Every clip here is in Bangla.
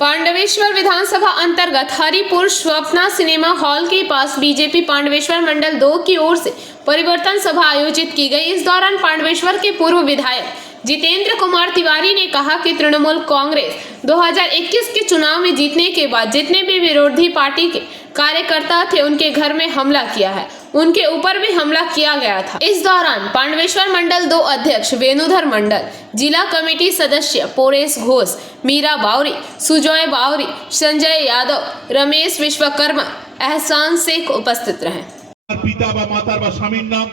पांडवेश्वर विधानसभा अंतर्गत हरिपुर स्वप्ना सिनेमा हॉल के पास बीजेपी पांडवेश्वर मंडल 2 की ओर से परिवर्तन सभा आयोजित की गई। इस दौरान पांडवेश्वर के पूर्व विधायक जितेंद्र कुमार तिवारी ने कहा कि तृणमूल कांग्रेस 2021 के चुनाव में जीतने के बाद जितने भी विरोधी पार्टी के कार्यकर्ता थे उनके घर में हमला किया है, उनके ऊपर भी हमला किया गया था। इस दौरान पांडवेश्वर मंडल 2 अध्यक्ष वेणुधर मंडल, जिला कमेटी सदस्य पोरेश घोष, मीरा बावरी, सुजय बावरी, संजय यादव, रमेश विश्वकर्मा, एहसान शेख उपस्थित रहे। पिता बा मातार बा स्वामीर नाम,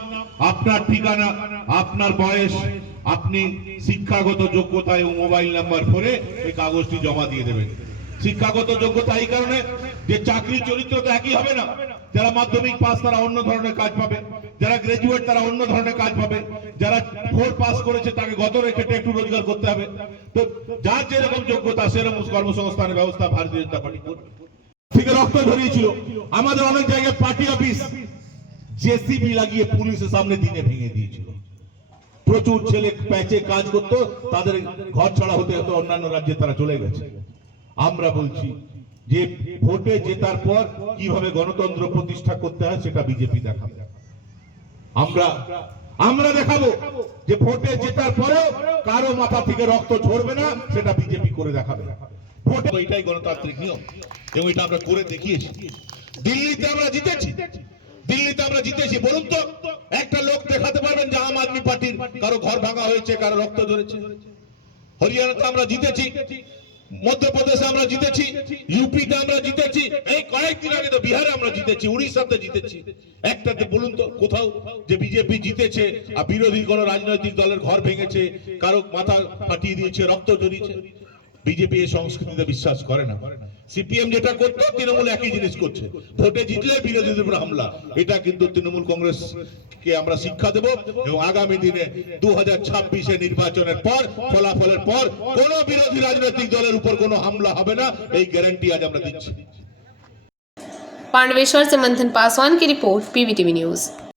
आपनार ठिकाना, आपनार बयस, আপনি শিক্ষাগত যোগ্যতা এবং মোবাইল নাম্বার পরে এই কাগজটি জমা দিয়ে দেবেন। শিক্ষাগত যোগ্যতা এই কারণে যে চাকরি চরিত্র তো একই হবে না। যারা মাধ্যমিক পাস তারা অন্য ধরনের কাজ পাবে, যারা গ্রাজুয়েট তারা অন্য ধরনের কাজ পাবে, যারা 4 পাস করেছে তাকে গত রেখে একটু রোজগার করতে হবে। তো যার যেরকম যোগ্যতা সেরকম কর্মসংস্থানের ব্যবস্থা ভারতীয় জনতা পার্টি করবে। ঠিক রক্ত ঝরিয়েছিল আমাদের অনেক জায়গায় পার্টি অফিস জেসিবি লাগিয়ে পুলিশের সামনে দিনে ভেঙে দিয়েছিল। প্রচুর ছেলে প্যাচে কাজ করতো, তাদের ঘর ছাড়া হতে হতো, অন্যান্য রাজ্যে তারা চলে গেছে। আমরা বলছি যে ভোটে জেতার পর কিভাবে গণতন্ত্র প্রতিষ্ঠা করতে হয় সেটা বিজেপি দেখাবে। আমরা দেখাবো যে ভোটে জেতার পরেও কারো মাথা থেকে রক্ত ঝরবে না, সেটা বিজেপি করে দেখাবে। ভোটে এটাই গণতান্ত্রিক নিয়ম এবং এটা আমরা করে দেখিয়েছি। দিল্লিতে আমরা জিতেছি, বলুন তো একটা লোক দেখাতে পারবেন যে আম আদমি পার্টির কারো ঘর ভাঙা হয়েছে, কারো রক্ত ঝরেছে? হরিয়ানাতে আমরা জিতেছি, মধ্যপ্রদেশে আমরা জিতেছি, ইউপিতে আমরা জিতেছি, এই কয়েকদিন আগে তো বিহারে আমরা জিতেছি, উড়িষ্যাতে জিতেছি। একটাতে বলুন তো কোথাও যে বিজেপি জিতেছে আর বিরোধী কোন রাজনৈতিক দলের ঘর ভেঙেছে, কারো মাথা ফাটিয়ে দিয়েছে, রক্ত ঝরিয়েছে? বিজেপি এই সংস্কৃতিতে বিশ্বাস করে না। সিপিএম যেটা করতো তৃণমূল একই জিনিস করছে, ভোটে জিতলে বিরোধীদের উপর হামলা। এটা কিন্তু তৃণমূল কংগ্রেসকে আমরা শিক্ষা দেব এবং আগামী দিনে 2026 নির্বাচনের পর ফলাফলের পর কোন বিরোধী রাজনৈতিক দলের উপর কোনো হামলা হবে না, এই গ্যারান্টি আজ আমরা দিচ্ছি। पांडवेश्वर से मंथन पासवान की रिपोर्ट, पीवीटीवी न्यूज।